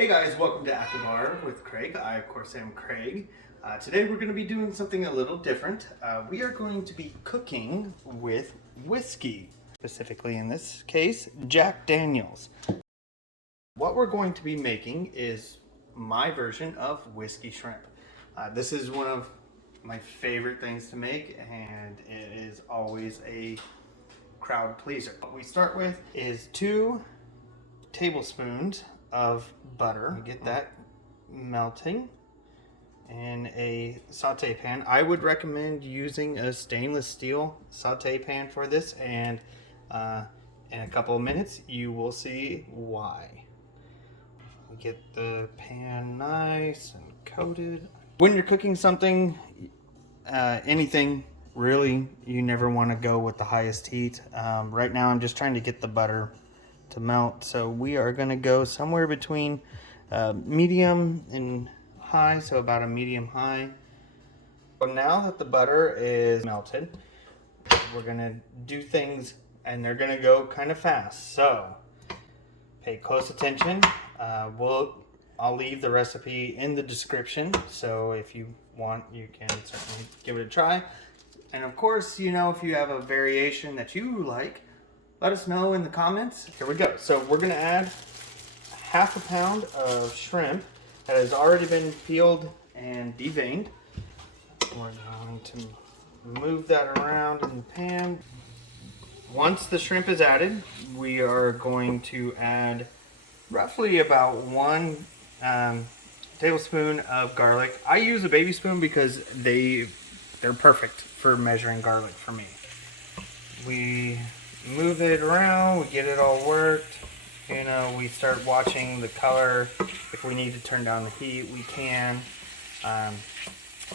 Hey guys, welcome to At the Bar with Craig. I, of course, am Craig. Today we're going to be doing something a little different. We are going to be cooking with whiskey, specifically in this case, Jack Daniels. What we're going to be making is my version of whiskey shrimp. This is one of my favorite things to make, and it is always a crowd pleaser. What we start with is 2 tablespoons of butter. Get that melting in a saute pan. I would recommend using a stainless steel saute pan for this, and in a couple of minutes you will see why. Get the pan nice and coated. When you're cooking something, anything really, you never want to go with the highest heat. Right now I'm just trying to get the butter to melt, so we are going to go somewhere between medium and high, so about a medium high. But now that the butter is melted, we're going to do things, and they're going to go kind of fast, so pay close attention. I'll leave the recipe in the description, so if you want, you can certainly give it a try. And of course, you know, if you have a variation that you like, let us know in the comments. Here we go. So we're going to add half a pound of shrimp that has already been peeled and deveined. We're going to move that around in the pan. Once the shrimp is added, we are going to add roughly about 1 tablespoon of garlic. I use a baby spoon because they're perfect for measuring garlic for me. We move it around, we get it all worked. You know, we start watching the color. If we need to turn down the heat, we can.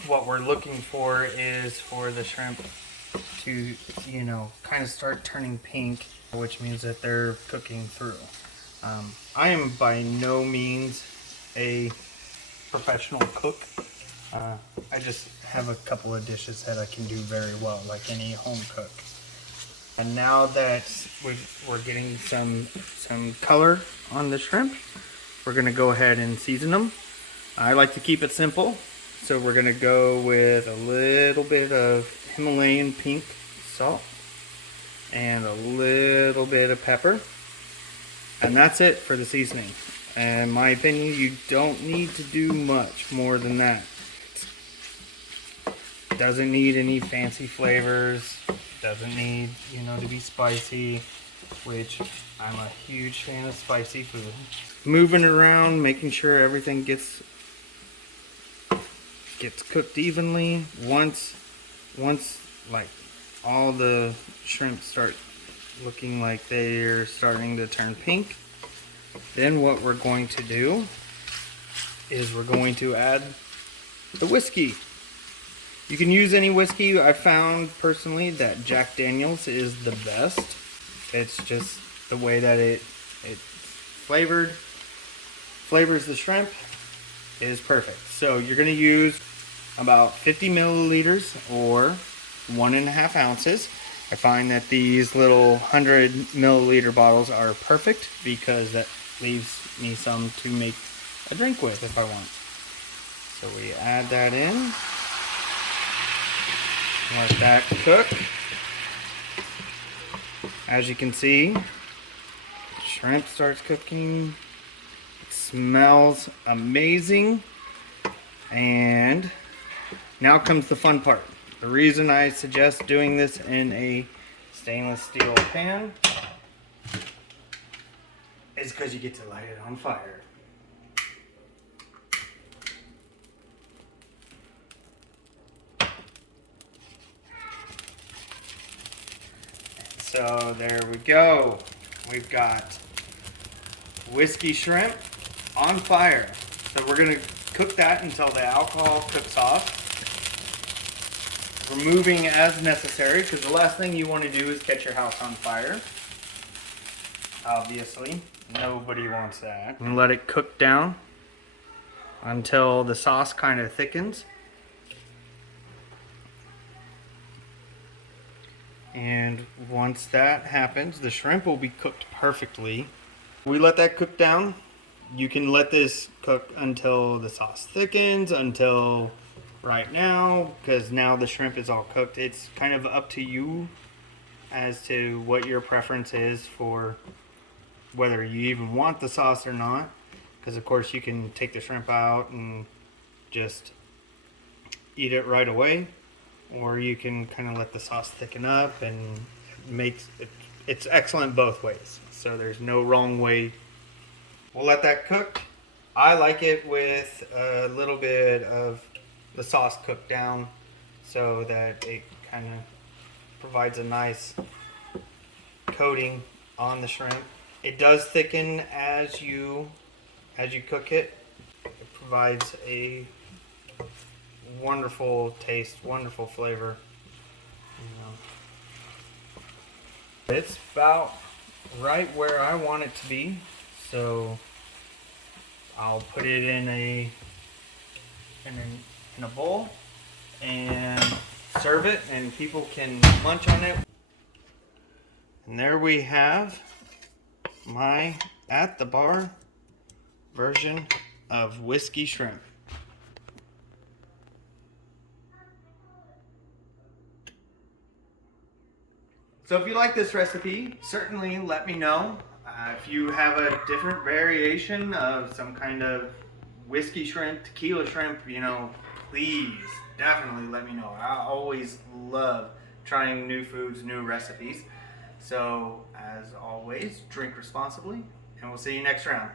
What we're looking for is for the shrimp to, you know, kind of start turning pink, which means that they're cooking through. I am by no means a professional cook. I just have a couple of dishes that I can do very well, like any home cook. And now that we're getting some color on the shrimp, we're going to go ahead and season them. I like to keep it simple, so we're going to go with a little bit of Himalayan pink salt and a little bit of pepper. And that's it for the seasoning. And in my opinion, you don't need to do much more than that. Doesn't need any fancy flavors. Doesn't need, you know, to be spicy, which I'm a huge fan of spicy food. Moving around, making sure everything gets cooked evenly. Once like all the shrimp start looking like they're starting to turn pink, then what we're going to do is we're going to add the whiskey. You can use any whiskey. I found personally that Jack Daniels is the best. It's just the way that it flavors the shrimp is perfect. So you're going to use about 50 milliliters or 1.5 ounces. I find that these little 100 milliliter bottles are perfect because that leaves me some to make a drink with if I want. So we add that in. Let that cook. As you can see, shrimp starts cooking. It smells amazing. And now comes the fun part. The reason I suggest doing this in a stainless steel pan is because you get to light it on fire. So there we go. We've got whiskey shrimp on fire. So we're going to cook that until the alcohol cooks off. Removing as necessary, because the last thing you want to do is catch your house on fire. Obviously, nobody wants that. And let it cook down until the sauce kind of thickens. And once that happens, the shrimp will be cooked perfectly. We let that cook down. you can let this cook until the sauce thickens, until right now, because now the shrimp is all cooked. It's kind of up to you as to what your preference is for whether you even want the sauce or not. Because of course you can take the shrimp out and just eat it right away, or you can kind of let the sauce thicken up, and makes it, it's excellent both ways. So there's no wrong way. We'll let that cook. I like it with a little bit of the sauce cooked down so that it kind of provides a nice coating on the shrimp. It does thicken as you cook it. It provides a wonderful taste, wonderful flavor. It's about right where I want it to be, so I'll put it in a bowl and serve it, and people can munch on it. And there we have my at the bar version of whiskey shrimp. So if you like this recipe, certainly let me know. If you have a different variation of some kind of whiskey shrimp, tequila shrimp, please definitely let me know. I always love trying new foods, new recipes. So as always, drink responsibly, and we'll see you next round.